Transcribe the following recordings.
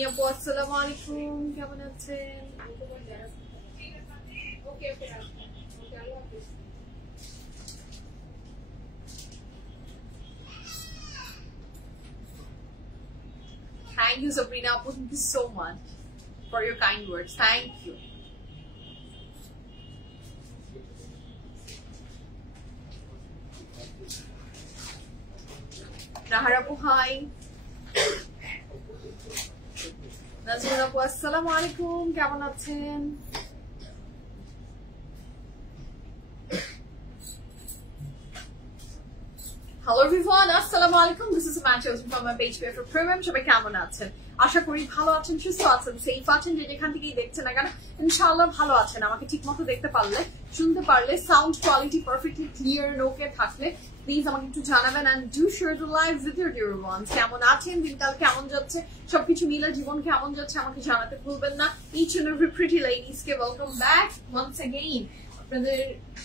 রুমি আপু আসসালামু আলাইকুম, কেমন আছেন? Thank you, Sabrina Apu. Thank you so much for your kind words. Thank you. Nahar Apu, hi. Nazmur Apu, assalamu alaikum. Kemon achen? Hello everyone, assalamu alaikum. This is Amanda chosen from my page for Premium. সবাই কেমন আছেন? আশা করি ভালো আছেন, সুস্থ আছেন, safe আছেন। যে যেখান থেকেই দেখছেন না কেন ইনশাআল্লাহ ভালো আছেন। আমাকে ঠিকমতো দেখতে পারলে, শুনতে পারলে, sound quality perfectly clear and okay থাকলে প্লিজ আমাকে একটু জানাবেন and do share the live with your dear ones. কেমন আছেন, দিনকাল কেমন যাচ্ছে, সবকিছু মিলে জীবন কেমন যাচ্ছে আমাকে জানাতে ভুলবেন না। Each and every pretty ladies K welcome back once again. আপনাদের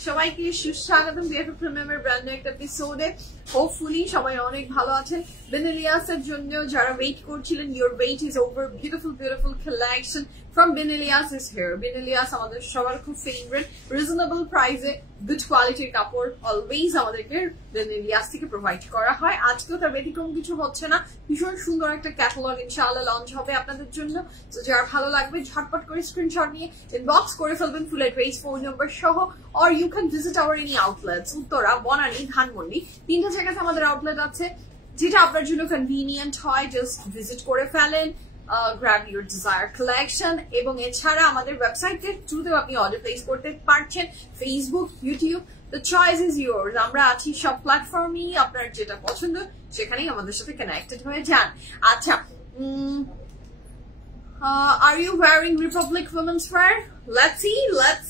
সবাইকে সুস্বাগতম বিএফএফ প্রিমিয়ামের ব্র্যান্ড নিউ একটা এপিসোডে। হোপফুলি সবাই অনেক ভালো আছেন। বেনেলিয়াসের জন্য যারা ওয়েট করছিলেন, your wait is over. Beautiful beautiful collection from Benelias is here. Benelias আমাদের সবার খুব ফেভারিট, রিজনেবল প্রাইসে গুড কোয়ালিটির কাপড় অলওয়েজ আমাদেরকে বেনেলিয়াস থেকে প্রোভাইড করা হয়। আজকেও তার ব্যতিক্রম কিছু হচ্ছে না। ভীষণ সুন্দর একটা ক্যাটালগ ইনশাআল্লাহ লঞ্চ হবে আপনাদের জন্য। তো যারা ভালো লাগবে ঝটপট করে স্ক্রিনশট নিয়ে ইনবক্স করে ফেলবেন ফুল অ্যাড্রেস, ফোন নাম্বার সহ, or you can visit our any outlets. Uttara, Banani, Dhanmondi, তিনটা জায়গাতে আমাদের আউটলেট আছে। যেটা আপনার জন্য কনভিনিয়েন্ট হয় জাস্ট ভিজিট করে ফেলেন, grab your desired collection। এবং এছাড়া আমাদের ওয়েবসাইটের থ্রুতেও আপনি অর্ডার প্লেস করতে পারছেন, Facebook, YouTube, the choice is yours। আমরা আছি সব প্ল্যাটফর্মই, আপনার যেটা পছন্দ সেখানেই আমাদের সাথে কানেক্টেড হয়ে যান। আচ্ছা, are you wearing Republic women's wear? Let's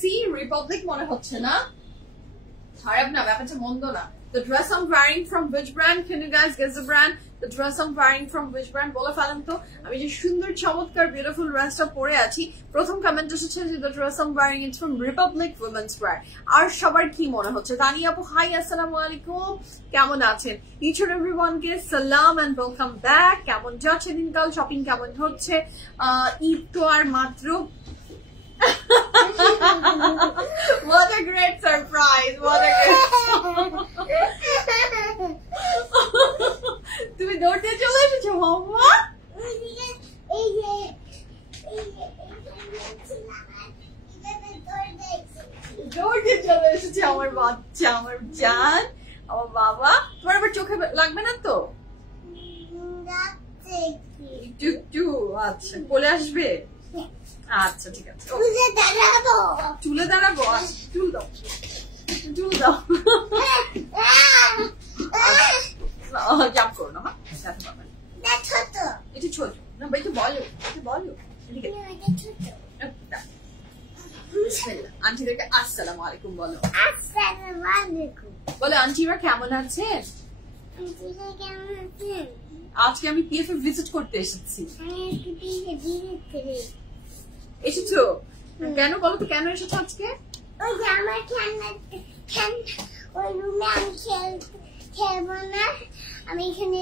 see Republic মনে হচ্ছে না, খারাপ না, ব্যাপারটা মন্দ না। The dress I'm wearing from which brand? Can you guys guess the brand? The dress I'm wearing from which brand? বলে ফেলেন তো। আমি যে সুন্দর চমৎকার বিউটিফুল ড্রেসটা পরে আছি, প্রথম কমেন্ট এসেছে যে the dress I'm wearing is from Republic women's wear। আর সবার কি মনে হচ্ছে? তানিয়া আপু, হাই, আসসালামু আলাইকুম, কেমন আছেন? Each and everyone কে সালাম and welcome back। কেমন যাচ্ছে দিনকাল, শপিং কেমন হচ্ছে? ঈদ তো আর মাত্র। What a great surprise! What a great তুমি দৌড়তে চলে এসেছো মাম্মা? দৌড়তে চলে এসেছে আমার বাচ্চা, আমার জান, আমার বাবা। তোমার আবার চোখে লাগবে না তো? একটু আচ্ছা, বলে আসবে। আচ্ছা ঠিক আছে, চুলে দাঁড়াবো, চুল দাও, চুল দাও, জাম্প করো না, এটা ছোট না ভাই, তো বলো, বলো আন্টিদেরকে আসসালামু আলাইকুম বলো। বলো আন্টিরা কেমন আছেন? আজকে আমি পিএফ ভিজিট করতে এসেছি। এসেছো কেন বলো তো, কেন এসেছো আজকে? ওই রুমে আমি খেলবো না, আমি এখানে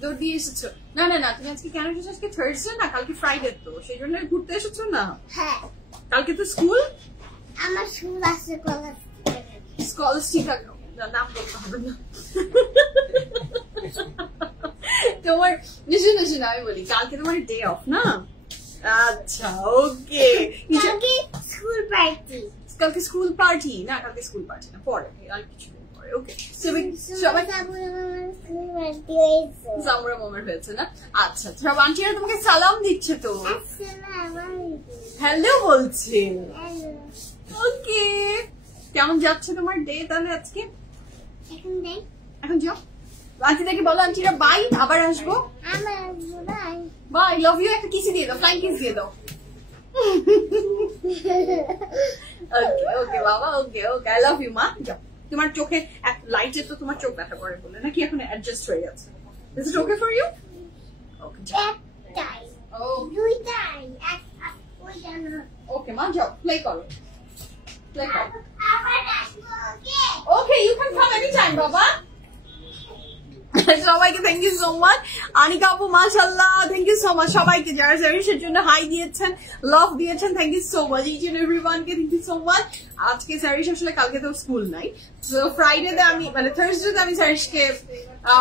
দৌড় দিয়ে এসেছো? না না না, তুমি আজকে কেন এসেছো? আজকে থার্সডে না, কালকে ফ্রাইডে, তো সেই জন্য ঘুরতে এসেছো না? হ্যাঁ, কালকে তো স্কুল। আমার স্কুল আছে, স্কলাস্টিক, নাম বলতে হবে না তোমার। শুনে আমি বলি, কালকে তোমার ডে অফ না? আচ্ছা ওকে, স্কুল পার্টি, কালকে স্কুল পার্টি না, কালকে স্কুল পার্টি না, পরে আর কিছুদিন পরে। ওকে, সবাই সামরা মোমেন্ট হয়েছে না? আচ্ছা, সব আন্টিরা তোমাকে সালাম দিচ্ছে তো, হ্যালো বলছে। ওকে, কেমন যাচ্ছে তোমার ডে তাহলে আজকে? এখন যাও, আন্টিদেরকে বলো আন্টিরা বাই, আবার আসবো, বাই, লাভ ইউ, একটা কিসি দিয়ে দাও, ফ্লাইং কিস দিয়ে দাও। ওকে ওকে বাবা, ওকে ওকে, আই লাভ ইউ মা। যাও, তোমার চোখে লাইটে তো তোমার চোখ ব্যথা করে বলে নাকি এখন অ্যাডজাস্ট হয়ে যাচ্ছে? Is it okay for you? Okay okay মা, যাও প্লে করো, প্লে করো। Okay, you can come any time বাবা। সবাইকে thank you so much. Anika আপু মাশাআল্লাহ, থ্যাংক ইউ সো মাচ সবাইকে যারা সার্ভিসের জন্য হাই দিয়েছেন, লাভ দিয়েছেন, thank you so much each and এভরিওয়ানকে, থ্যাংক ইউ সো মাচ। আজকে সার্ভিস আসলে কালকে তো স্কুল নাই, তো ফ্রাইডেতে আমি মানে থার্সডেতে আমি সার্ভিসকে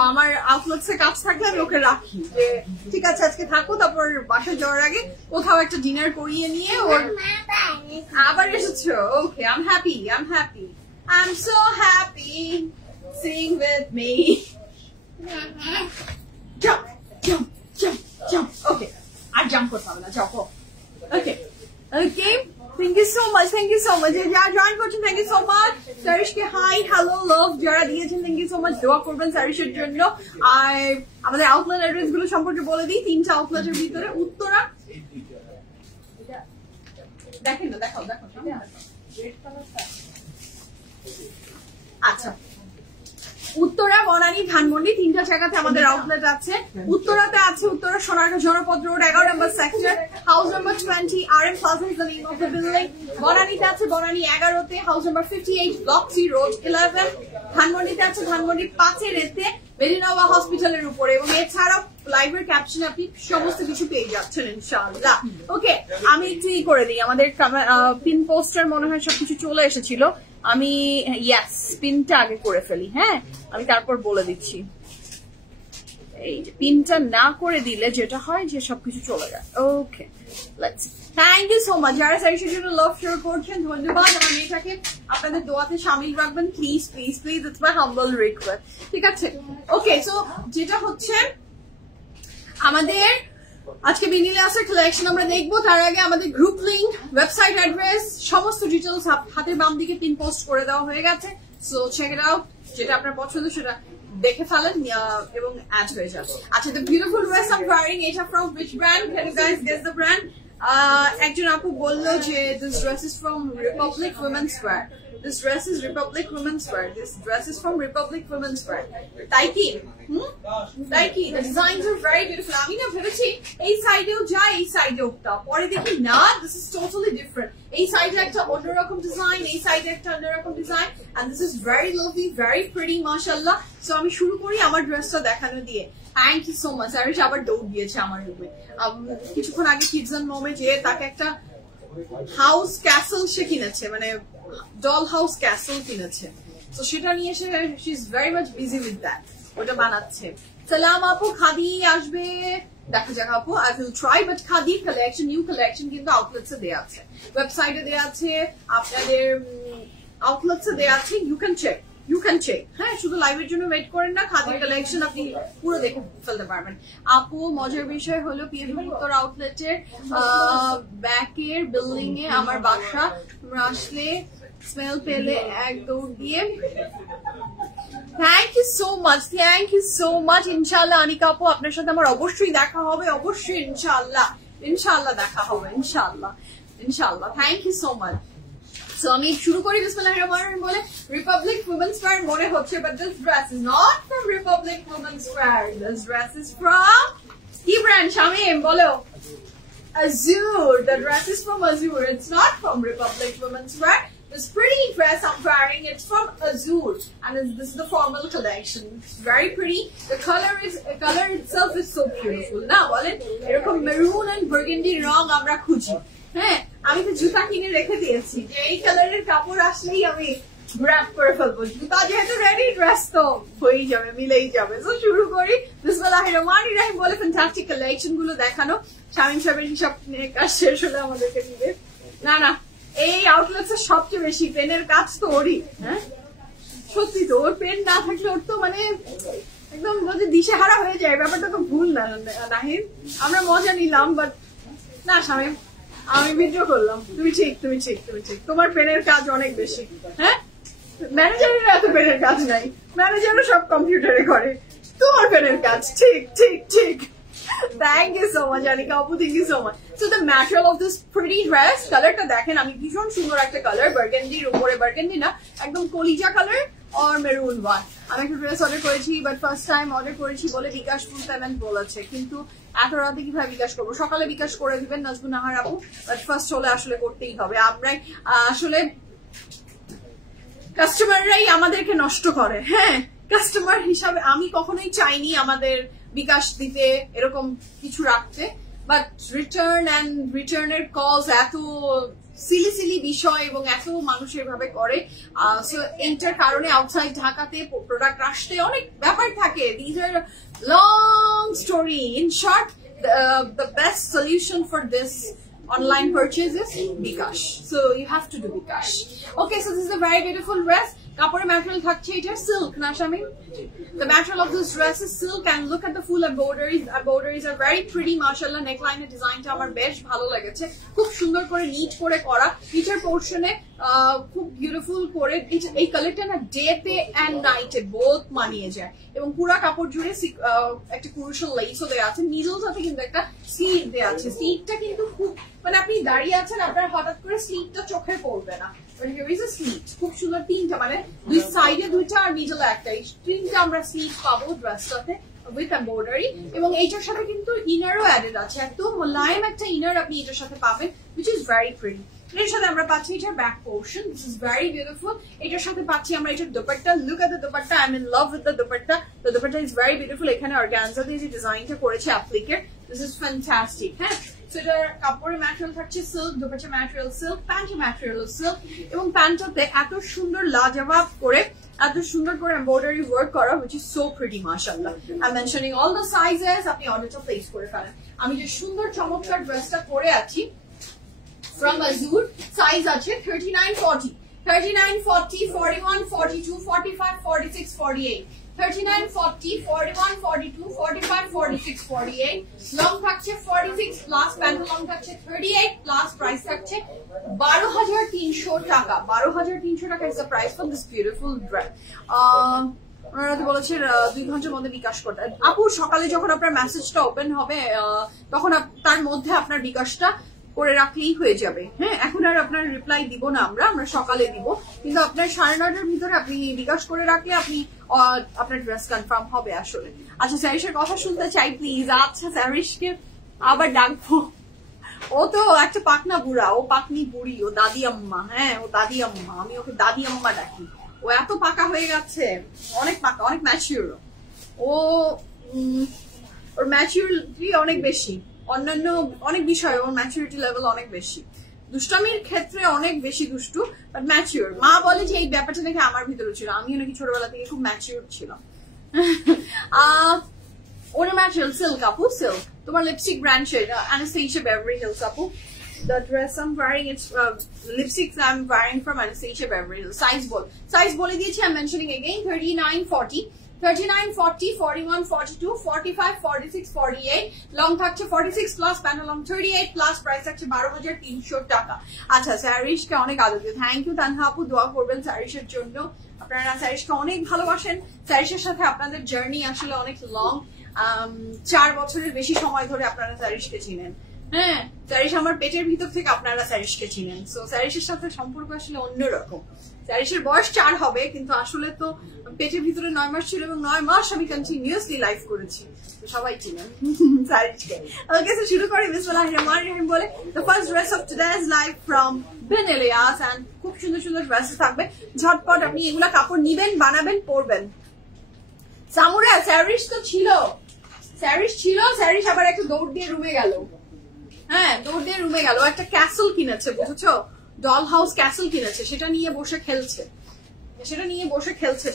আমার আউটলেটসে কাজ থাকলে আমি ওকে রাখি যে ঠিক আছে আজকে থাকো, তারপর বাসায় যাওয়ার আগে কোথাও একটা ডিনার করিয়ে নিয়ে ওর আবার এসেছো। Okay, I am happy, I am happy, I am so happy, sing with me. Jump, jump, jump, jump. Okay, I jump করতে হবে না, jump. Okay, okay. Thank you so much, thank you so much. যারা join করছেন thank you so much. সারিশকে hi, hello, love যারা দিয়েছেন thank you so much. দোয়া করবেন সারিশের জন্য। আর আমাদের আউটলেট অ্যাড্রেস গুলো সম্পর্কে বলে দিই, 3টা আউটলেটের ভিতরে উত্তরা, দেখেন না, দেখাও দেখো রেড কালারটা। আচ্ছা, উত্তরা, বনানী, ধানমন্ডি 3টা জায়গাতে আমাদের আউটলেট আছে। উত্তরাতে আছে উত্তরা সোনারগাঁ জনপদ রোড 11 নম্বর sector, house number 20, RM Plaza is the name of the building. বনানীতে আছে বনানী 11তে, house number 58, block C road 11। ধানমন্ডিতে আছে ধানমন্ডি 5-এতে, বেরিনওয়া হসপিটালের উপরে। এবং এছাড়াও লাইভের ক্যাপশনে আপনি সমস্ত কিছু পেয়ে যাচ্ছেন ইনশাআল্লাহ। ওকে, আমি একটু করে দিই, আমাদের পিন পোস্টার মনে হয় সবকিছু চলে এসেছিল, আমি ইয়াস পিনটা আগে করে ফেলি। হ্যাঁ, আমি তারপর বলে দিচ্ছি। এই যে পিনটা না করে দিলে যেটা হয় যে সবকিছু চলে যায়। Okay, let's thank you so much যারা সারিশের জন্য লাভ শেয়ার করছেন, ধন্যবাদ। আমার মেয়েটাকে আপনাদের দোয়াতে শামিল রাখবেন please please please, it's my humble request. ঠিক আছে, ওকে। সো যেটা হচ্ছে আমাদের আজকে বিনিলাসের কালেকশন আমরা দেখবো, তার আগে আমাদের গ্রুপ লিংক, ওয়েবসাইট অ্যাড্রেস, সমস্ত ডিটেলস হাতের বাম দিকে পিন পোস্ট করে দেওয়া হয়ে গেছে। সো চেক ইট আউট, যেটা আপনার পছন্দ সেটা দেখে ফেলেন এবং অ্যাড হয়ে যাবে। আচ্ছা, the beautiful dress I am wearing, এটা from which brand? Can you guys guess the brand? একজন আপু বললো যে this dress is from Republic women's wear. This dress is Republic Women's Wear. This dress is from Republic Women's Wear. তাই কি? তাই কি? The designs are very beautiful. আমি না ভেবেছি এই সাইডেও যা, এই সাইডেও তা, পরে দেখি না, this is totally different. এই সাইডে একটা অন্যরকম ডিজাইন, এই সাইডে একটা অন্যরকম design, and this is very lovely, very pretty, mashallah. So আমি শুরু করি আমার ড্রেসটা দেখানো দিয়ে। Thank you so much. Arish আবার দৌড় দিয়েছে আমার রুমে। কিছুক্ষণ আগে কিডস এন্ড মোমে যে তাকে একটা হাউস ক্যাসেল সে কিনেছে, মানে ডল হাউস ক্যাসেল কিনেছে, তো সেটা নিয়ে এসে she is very much busy with that, ওটা বানাচ্ছে। সালাম আপু, খাদি আসবে দেখা যাক আপু, I will try, but khadi collection, new collection কিন্তু আউটলেটসে দেয়া আছে, ওয়েবসাইটে দেয়া আছে, আপনাদের আউটলেটসে দেয়া আছে, you can check, you can check. হ্যাঁ, শুধু লাইভের জন্য ওয়েট করেন না, খাদির কালেকশন আপনি পুরো দেখে ফেলতে পারবেন। আপু, মজার বিষয় হলো পিএভি উত্তর আউটলেটের ব্যাকের বিল্ডিং এ আমার বাসা, আসলে স্মেল পেলে এক দৌড় দিয়ে। Thank you so much, thank you so much. ইনশাআল্লাহ আনিকা আপু, আপনার সাথে আমার অবশ্যই দেখা হবে, অবশ্যই ইনশাআল্লাহ, ইনশাআল্লাহ দেখা হবে, ইনশাআল্লাহ, ইনশাআল্লাহ। Thank you so much. So আমি শুরু করি বিসমিল্লাহির রহমানির রহিম বলে, রিপাবলিক উইমেন্স ওয়্যার মনে হচ্ছে, but this dress is not from Republic women's wear, this dress is from কি ব্র্যান্ড শামিম বলো? Azure. The dress is from Azure. It's not from Republic Women's Wear. This pretty dress I'm wearing, it's from Azure, and this is the formal collection. It's very pretty. The color itself is so beautiful. Now, বলেন এরকম maroon and burgundy রং আমরা খুঁজি। হ্যাঁ, আমি তো জুতা কিনে রেখে দিয়েছি যে এই কালারের কাপড় আসলেই আমি গ্র্যাব করে ফেলবো। জুতা যেহেতু রেডি, ড্রেস তো হয়েই যাবে, মিলেই যাবে। তো শুরু করি বিসমিল্লাহির রহমানির রহিম বলে ফ্যান্টাস্টিক কালেকশন গুলো দেখানো। শামিম সাহেবের হিসাব কাজ শেষ হলে আমাদেরকে দিবে। না না, এই আউটলেটসের সবচেয়ে বেশি পেনের কাজ তো ওরই। হ্যাঁ, সত্যি তো, ওর পেন না থাকলে ওর তো মানে একদম দিশেহারা হয়ে যায়। ব্যাপারটা তো ভুল না নাহিদ, আমরা মজা নিলাম, বাট না শামিম, আমি ভিডিও করলাম। তুমি ঠিক, তুমি ঠিক, তুমি ঠিক, তোমার পেনের কাজ অনেক বেশি। হ্যাঁ, ম্যানেজারের এত পেনের কাজ নাই, ম্যানেজারও সব কম্পিউটারে করে, তোমার পেনের কাজ ঠিক ঠিক ঠিক। Thank you so much, Anika Apu. Thank you so much. So the material of this pretty dress, color টা দেখেন, আমি ভীষণ সুন্দর একটা কালার, বার্গেন্ডির উপরে, বার্গেন্ডি না, একদম কলিজা কালার আর মেরুন ওয়ান। আমি একটা ড্রেস অর্ডার করেছি, বাট ফার্স্ট টাইম অর্ডার করেছি বলে বিকাশ ফুল পেমেন্ট বলেছে, কিন্তু এত রাতে কিভাবে বিকাশ করবো? সকালে বিকাশ করে দিবেন নাজবুন নাহার আপু, বাট ফার্স্ট হলে আসলে করতেই হবে। আমরাই আসলে কাস্টমাররাই আমাদেরকে নষ্ট করে। হ্যাঁ, কাস্টমার হিসাবে আমি কখনোই চাইনি আমাদের বিকাশ দিতে এরকম কিছু রাখতে, বাট রিটার্নের কজ এত সিলি বিষয় এবং এত মানুষ এভাবে করে। সো এইটার কারণে আউটসাইড ঢাকাতে প্রোডাক্ট আসতে অনেক ব্যাপার থাকে। These are long story. In short, the best solution for this online purchases Bikash. So you have to do Bikash. Okay, so this is a very beautiful dress. Kapore material thakche eta silk na Shamin. The material of this dress is silk, and look at the full embroideries. Embroideries are very pretty, mashallah. Neckline এর ডিজাইনটা আমার বেশ ভালো লেগেছে, খুব সুন্দর করে NEET করে করা। নিচের পোরশনে খুব বিউটিফুল করে এই কালারটা না ডেতে এন্ড নাইটে বোথ মানিয়ে যায়, এবং পুরো কাপড় জুড়ে একটা ক্রুশাল লেসও দেওয়া আছে। নিডল সাথে কিন্তু একটা স্লিভ দেওয়া আছে। স্লিভটা কিন্তু খুব মানে আপনি দাঁড়িয়ে আছেন, আপনার হঠাৎ করে স্লিভটা চোখে পড়বে না। খুব সুন্দর তিনটা, মানে দুই সাইডে দুইটা আর মিডলে একটা, এই তিনটা আমরা স্লিভ পাবো ড্রেসটাতে উইথ এমব্রয়ডারি। এবং এইটার সাথে কিন্তু ইনারও অ্যাডেড আছে, একদম মোলায়েম একটা ইনার আপনি এটার সাথে পাবেন, which is very pretty। এর সাথে আমরা পাচ্ছি এটার back portion, this is very beautiful. এটার সাথে পাচ্ছি আমরা এটার dupatta. Look at the dupatta, I am in love with the dupatta. The dupatta is very beautiful. এখানে অর্গানজা দিয়ে যে ডিজাইনটা করেছে অ্যাপ্লিকের, দিস ইজ ফ্যান্টাস্টিক। হ্যাঁ, সো এটার কাপড়ের ম্যাটেরিয়াল থাকছে সিল্ক, দুপাট্টা ম্যাটেরিয়াল সিল্ক, প্যান্টের ম্যাটেরিয়াল সিল্ক, এবং প্যান্টটাতে এত সুন্দর লাজবাব করে এত সুন্দর করে এমব্রয়ডারি ওয়ার্ক করা, which is so pretty, mashallah. I'm mentioning all the sizes, আপনি অর্ডারটা প্লেস করে ফেলেন। আমি যে সুন্দর চমৎকার ড্রেসটা পরে আছি from Azure, size আছে 39, 40, 39, 40, 41, 42, 45, 46, 48, 39, 40, 41, 42, 45, 46, 48, long থাকছে 46 প্লাস, প্যান্ট লং থাকছে 38 প্লাস, প্রাইস থাকছে 12,300 টাকা। 12,300 টাকা is the price for this beautiful dress. ওনারা তো বলেছে 2 ঘন্টার মধ্যে বিকাশ করতে। আপু, সকালে যখন আপনার মেসেজটা ওপেন হবে তখন তার মধ্যে আপনার বিকাশটা করে রাখলেই হয়ে যাবে। হ্যাঁ, এখন আর আপনার রিপ্লাই দিব না, আমরা সকালে দিব, কিন্তু আপনার 9:30টার ভিতরে আপনি বিকাশ করে রাখলে আপনি আপনার ড্রেস কনফার্ম হবে আসলে। আচ্ছা, স্যারিশের কথা শুনতে চাই প্লিজ। আচ্ছা, স্যারিশকে আবার ডাকবো, ও তো একটা পাকনা বুড়া, ও পাকনি বুড়ি, ও দাদি আম্মা। হ্যাঁ, ও দাদি আম্মা, আমি ওকে দাদি আম্মা ডাকি। ও এত পাকা হয়ে গেছে, অনেক পাকা, অনেক ম্যাচিউর। ওর ম্যাচিউরিটি অনেক বেশি, অন্যান্য অনেক বিষয় ওর ম্যাচুরিটি লেভেল অনেক বেশি। দুষ্টামির ক্ষেত্রে অনেক বেশি দুষ্টু, বাট ম্যাচিউর। মা বলে যে এই ব্যাপারটা দেখে আমার ভিতরে ছিল, আমিও নাকি ছোটবেলা থেকে খুব ম্যাচিউর ছিলাম। ওর ম্যাটেরিয়াল সিল্ক আপু, সিল্ক। তোমার লিপস্টিক ব্র্যান্ড সেটা Anastasia Beverly Hills আপু। The dress I'm wearing, it's lipsticks I'm wearing from Anastasia Beverly Hills. Size বলে দিয়েছি, I'm mentioning again, 39, 40, 39, 40, 41, 42, 45, 46, 48, লং থাকছে 46 plus, pant long 38 plus, price থাকছে 12,300 টাকা। আচ্ছা, স্যারিশকে অনেক আদর দিও। থ্যাংক ইউ তানহা আপু, দোয়া করবেন স্যারিশের জন্য। আপনারা স্যারিশকে অনেক ভালোবাসেন। স্যারিশের সাথে আপনাদের জার্নি আসলে অনেক লং, 4 বছরের বেশি সময় ধরে আপনারা স্যারিশকে চিনেন। হ্যাঁ, স্যারিশ আমার পেটের ভিতর থেকে আপনারা স্যারিশকে চিনেন। সো স্যারিশের সাথে সম্পর্ক আসলে অন্যরকম। স্যারিশের বয়স 4 হবে, কিন্তু আসলে তো পেটের ভিতরে 9 মাস ছিল, এবং 9 মাস আমি কন্টিনিউয়াসলি লাইফ করেছি, তো সবাই চিনেন স্যারিশকে। ওকে, সো শুরু করি বিসমিল্লাহির রহমানির রহিম বলে। The first dress of today's live from Bin Ilyas, and খুব সুন্দর সুন্দর ড্রেস থাকবে। ঝটপট আপনি এগুলা কাপড় নিবেন, বানাবেন, পরবেন। সামুরা স্যারিশ তো ছিল, স্যারিশ আবার একটা দৌড় দিয়ে রুমে গেল। হ্যাঁ, দৌড় দিয়ে রুমে গেল। একটা ক্যাসল কিনেছে, বুঝেছো, ডল হাউস ক্যাসল কিনেছে, সেটা নিয়ে বসে খেলছে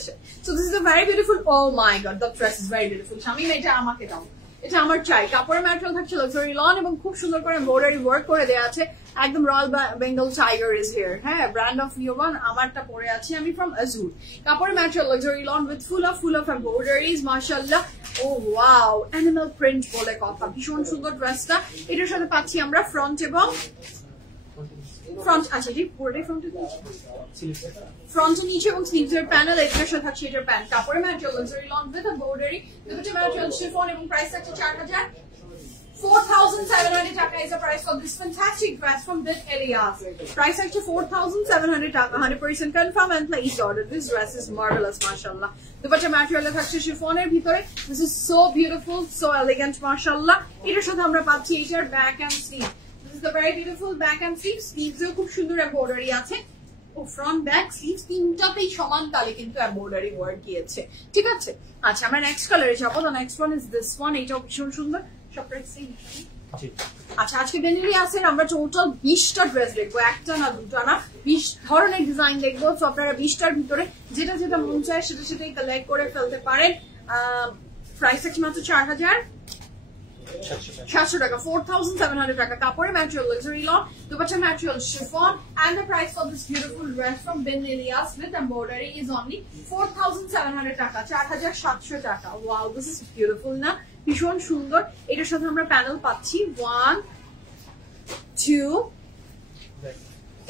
সে। So this is a very beautiful, oh my god, the dress is very beautiful. Shamim, এটা আমাকে দাও, এটা আমার চাই। কাপড়ের ম্যাটেরিয়াল থাকছে লাক্সারি লন, এবং খুব সুন্দর করে এমব্রয়ডারি ওয়ার্ক করে দেওয়া আছে, একদম royal Bengal tiger is here. হ্যাঁ, ব্র্যান্ড অফ ইয়োবান, আমারটা পরে আছি আমি ফ্রম আজুর। কাপড়ের material luxury loan with full of embroideries, মাশাআল্লাহ। ও ওয়াও, অ্যানিমাল প্রিন্ট বলে কথা, ভীষণ সুন্দর ড্রেসটা। এটার সাথে পাচ্ছি আমরা ফ্রন্ট এবং আচ্ছা জি, পুরোটাই ফ্রন্টে নিচে এবং স্লিভস এর প্যানেল, এটার সাথে থাকছে এটার প্যান্ট। কাপড়ের material luxury loan with embroidery, দুটো ম্যাটেরিয়াল শিফন, এবং প্রাইস থাকছে 4,700 টাকা is the price for this fantastic dress from Bin Ilyas. Price actually 4,700 টাকা, 100% confirm and place order. This dress is marvelous, mashallah. Dupatta material থাকছে শিফনের ভিতরে। This is so beautiful, so elegant, mashallah. এটার সাথে আমরা পাচ্ছি এটার back and sleeve. This is the very beautiful back and sleeve. Sleeves এও খুব সুন্দর এমব্রয়ডারি আছে। ফ্রন্ট ব্যাক স্লিভস তিনটাতেই সমান তালে কিন্তু এমব্রয়ডারি ওয়ার্ক গিয়েছে, ঠিক আছে। আচ্ছা আমরা নেক্সট কালারে যাবো। The next one is this one, এটাও ভীষণ সুন্দর। সব প্রাইস সেম। আচ্ছা আজকে বেনিলিয়াসের আমরা টোটাল 20টা ড্রেস দেখবো, একটা না দুটা না, 20 ধরনের ডিজাইন দেখবো। তো আপনারা 20টার ভিতরে যেটা যেটা মন চায় সেটা সেটাই কালেক্ট করে ফেলতে পারেন। প্রাইস আছে মাত্র 4,700 টাকা, 4,700 টাকা। কাপড়ের material luxury loan, dupatta material chiffon, and the price for this beautiful dress from Benilias with embroidery is only 4,700 taka, 4,700 টাকা। Wow, this is beautiful না, ভীষণ সুন্দর। এটার সাথে আমরা প্যানেল পাচ্ছি 1 2,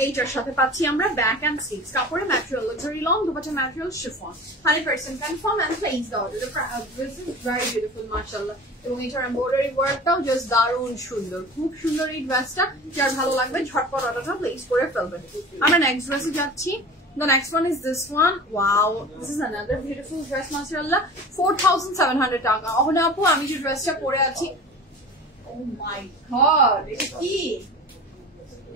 এইটার সাথে পাচ্ছি আমরা ব্যাক এন্ড স্লিভস। কাপড়ের material luxury loan, dupatta material chiffon, 100% confirm and place the order. This is very beautiful মাশাআল্লাহ, এবং এটার এমব্রয়ডারি ওয়ার্কটাও জাস্ট দারুণ সুন্দর, খুব সুন্দর এই ড্রেসটা। যার ভালো লাগবে ঝটপট অর্ডারটা প্লেস করে ফেলবেন। আমরা নেক্সট ড্রেসে যাচ্ছি। The next one is this one. Wow, this is another beautiful dress mashallah, 4,700 টাকা। অহনা আপু আমি যে ড্রেসটা পরে আছি, oh my god,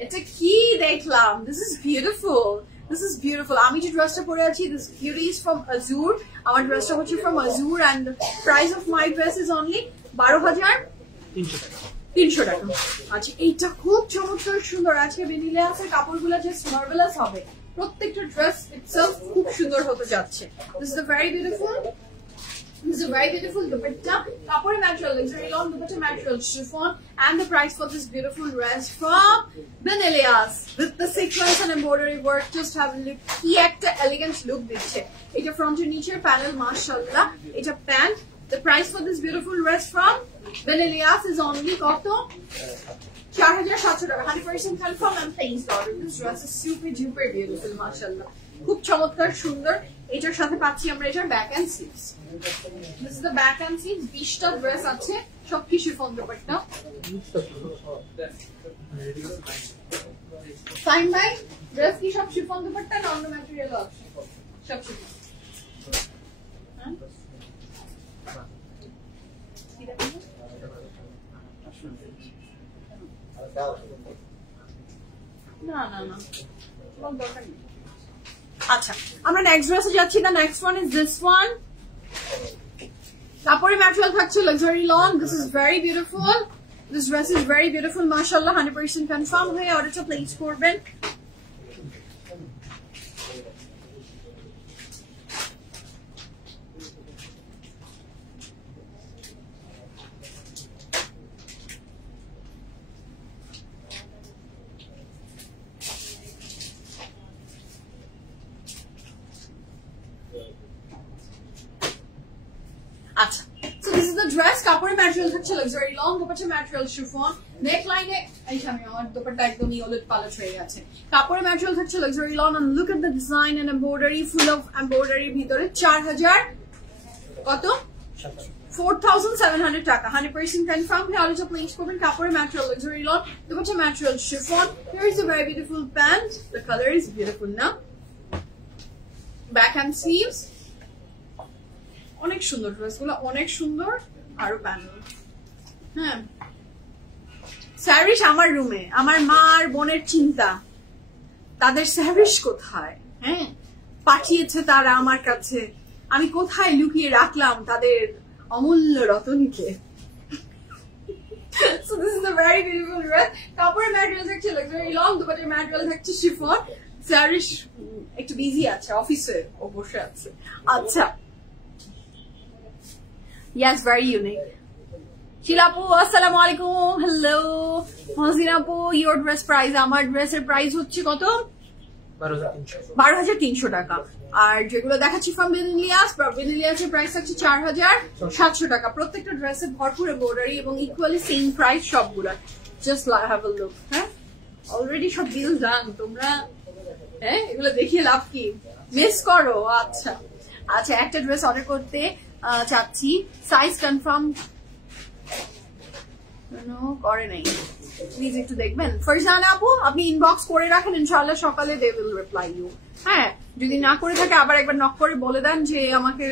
এটা কি দেখলাম, this is beautiful, this is beautiful। আমি যে ড্রেসটা পরে আছি, this beauty is from Azure, আমার ড্রেসটা হচ্ছে from Azure and the price of my dress is only 12,300 টাকা। আচ্ছা এইটা খুব চমৎকার সুন্দর আছে। বেনিলিয়াসের কাপড়গুলো জাস্ট মার্ভেলাস হবে, প্রত্যেকটা ড্রেস ইটসেলফ খুব সুন্দর হতে যাচ্ছে। This is a very beautiful, this is a very beautiful dupatta, কাপড়ের material luxury loan, dupatta material chiffon, and the price for this beautiful dress from Benilias with the sequins and embroidery work, just have a look, কি একটা elegant look দিচ্ছে। এটা ফ্রন্টের নিচের panel মাশাআল্লাহ, এটা pant. The price for this beautiful dress from Benilias is only কত, 4,700 টাকা, 100% confirm and place order. This dress is super duper beautiful মাশাআল্লাহ, খুব চমৎকার সুন্দর। এটার সাথে পাচ্ছি আমরা এটার back and sleeves. This is the back and sleeves, 20টা ড্রেস আছে, সব কি শিফন দুপাট্টা। ফাইন ভাই, ড্রেস কি সব শিফন দুপাট্টা না অন্য ম্যাটেরিয়াল আছে? সব শিফন। না না না, দরকার নেই। আচ্ছা আমরা নেক্সট ড্রেসে যাচ্ছি। The next one is this one, কাপড়ের ম্যাটেরিয়াল থাকছে luxury loan. This is very beautiful, this dress is very beautiful মাশাআল্লাহ, 100% কনফার্ম হয়ে অর্ডারটা প্লেস করবেন। আচ্ছা, so this is the dress, কাপড়ের ম্যাটেরিয়াল থাকছে luxury lawn, dupatta material chiffon, neck লাইনে এই সামনে আমার দুপাট্টা একদম ওলট পালট হয়ে গেছে। কাপড়ের ম্যাটেরিয়াল থাকছে luxury long, and look at the design and embroidery, full of embroidery ভিতরে। 4,000 কত, 4,700 টাকা, 100% কনফার্ম হয়ে অর্ডারটা প্লেস করবেন। কাপড়ের material luxury lawn, dupatta material chiffon, here is a very beautiful pant, the color is beautiful না, back and sleeves, অনেক সুন্দর ড্রেসগুলো, অনেক সুন্দর। আরো প্যানেল, হ্যাঁ স্যারিশ আমার রুমে, আমার মা আর বোনের চিন্তা, তাদের স্যারিশ কোথায়, হ্যাঁ পাঠিয়েছে তারা আমার কাছে, আমি কোথায় লুকিয়ে রাখলাম তাদের অমূল্য রতনকে। So this is a very beautiful dress, কাপড়ের ম্যাটেরিয়াল থাকছে লাক্সারি লং, দুপাট্টার ম্যাটেরিয়াল থাকছে শিফন। স্যারিশ একটু বিজি আছে, অফিসে ও বসে আছে। আচ্ছা yes, very unique. Shilapu, assalamu alaikum, hello. Mohsinapu, your dress price, আমার ড্রেসের প্রাইস হচ্ছে কত, 12,300 টাকা। আর যেগুলো দেখাচ্ছি ফ্রম বেনিলিয়াস, বেনিলিয়াসের প্রাইস হচ্ছে 4,700 টাকা। প্রত্যেকটা ড্রেসে ভরপুর এমব্রয়ডারি এবং ইকুয়ালি সেম প্রাইস সবগুলো। Just have a look. হ্যাঁ অলরেডি সব বিল ডান, তোমরা হ্যাঁ এগুলো দেখিয়ে লাভ কি, মিস করো। আচ্ছা আচ্ছা, একটা ড্রেস অর্ডার করতে চাচ্ছি, সাইজ কনফার্ম করে নাই, প্লিজ একটু দেখবেন। ফারজানা আপু আপনি ইনবক্স করে রাখেন, ইনশাআল্লাহ সকালে দে উইল রিপ্লাই ইউ। হ্যাঁ যদি না করে থাকে আবার একবার নক করে বলে দেন যে আমাকে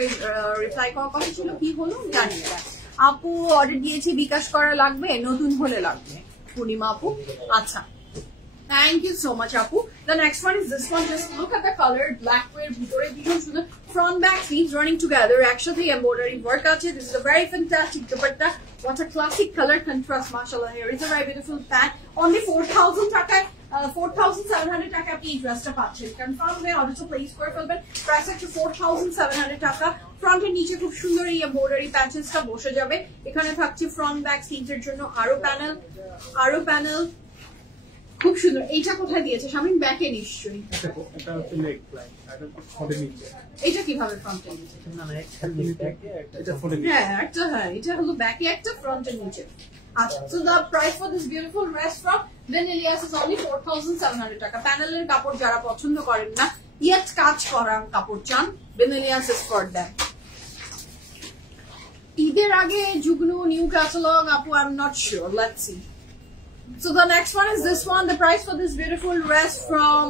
রিপ্লাই করার কথা ছিল, কি হলো জানিয়ে দেন। আপু অর্ডার দিয়েছি, বিকাশ করা লাগবে, নতুন হলে লাগবে। পূর্ণিমা আপু আচ্ছা Thank you so much, Apu. The next one is this one. Just look at the color. Black wear, bhitore bhishon sundor. Front back sleeves running together. Actually, embroidery work out here. This is a very fantastic dupatta. What a classic color contrast, mashallah. Here is a very beautiful pant. Only 4,000 taka. 4,700 টাকা আপনি এই ড্রেসটা পাচ্ছেন। Confirm হয়ে অর্ডারটা place করে ফেলবেন। Price হচ্ছে 4,700 টাকা। ফ্রন্টের নিচে খুব সুন্দর এই এমব্রয়ডারি প্যাচেসটা বসে যাবে। এখানে থাকছে ফ্রন্ট ব্যাক স্লিভসের জন্য আরো প্যানেল খুব সুন্দর। এইটা কোথায় দিয়েছে শামিম? ব্যাকে নিশ্চয়ই। এটা হচ্ছে নেক লাইন, এটা ফ্রন্টের নিচে। এটা কিভাবে ফ্রন্টের নিচে? না না, একটা ব্যাকে এটা ফ্রন্টের নিচে। হ্যাঁ, এটা হলো ব্যাকে একটা ফ্রন্টের নিচে। আচ্ছা, so the price for this beautiful dress from Benelias is only 4,700 টাকা। প্যানেলের কাপড় যারা পছন্দ করেন না, yet কাজ করা কাপড় চান, Benelias is for them. ঈদের আগে যুগনু নিউ ক্যাটালগ আপু, I'm not sure, let's see. So the next one is this one. The price for this beautiful dress from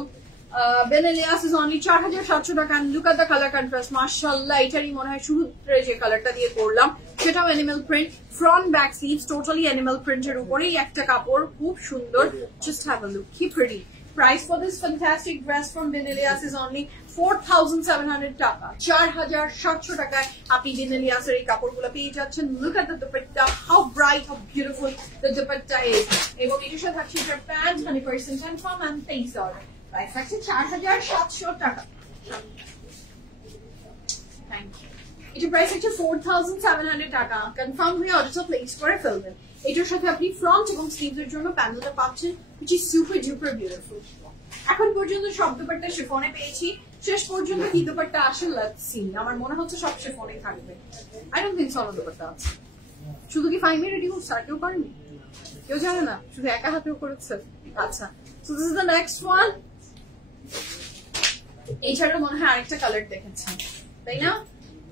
Benelias is only 4,700 টাকা। And look at the color contrast, mashallah. এটারই মনে হয় শুরুতে যে কালারটা দিয়ে করলাম সেটাও animal print. Front back sleeves totally animal প্রিন্টের উপরেই একটা কাপড়, খুব সুন্দর। Just have a look, কি pretty. Price for this fantastic dress from Benelias is only 4,700 taka. 4,700 টাকায় আপনি Benelias এর এই কাপড়গুলো পেয়ে যাচ্ছেন। Look at the dupatta, how bright, how beautiful the dupatta is. এবং এর সাথে থাকছে এটার pant 100% confirm and thanks order. Price থাকছে 4,700 টাকা। Thank you. এটার প্রাইস হচ্ছে 4,700 টাকা। কনফার্ম হয়ে অর্ডারটা প্লেস করে ফেলবেন। এটার সাথে আপনি ফ্রন্ট এবং স্লিভসের জন্য প্যানেলটা পাচ্ছেন, which is super duper beautiful. এখন পর্যন্ত সব দুপাট্টা শিফনে পেয়েছি। শেষ পর্যন্ত কি দুপাট্টা আসে let's see. আমার মনে হচ্ছে সব শিফনে থাকবে। I don't think সব দুপাট্টা আছে। শুধু কি ফাইমে রেডি করছে, আর কেউ করেনি? কেউ জানে না, শুধু একা হাতেও করেছে। আচ্ছা, so this is the next one. এইটারও মনে হয় আরেকটা কালার দেখেছেন, তাই না?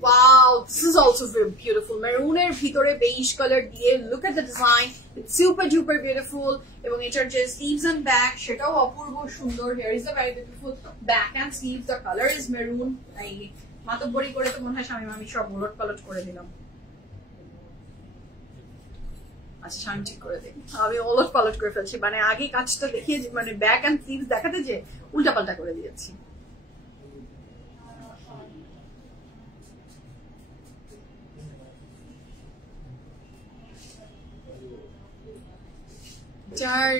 Wow, this is also very beautiful. মেরুনের ভিতরে বেইজ কালার দিয়ে, look at the design. It's super duper beautiful. এবং এটার যে sleeves and back সেটাও অপূর্ব সুন্দর। Here is a very beautiful back and sleeves. The color is maroon. এই মাতব্বরি করে তো মনে হয় শামিম আমি সব উলট পালট করে দিলাম। আচ্ছা, শামিম ঠিক করে দিই, আমি উলট পালট করে ফেলছি। মানে আগে কাজটা দেখিয়ে মানে ব্যাক এন্ড স্লিভস দেখাতে যে উল্টা পাল্টা করে দিয়েছি। যার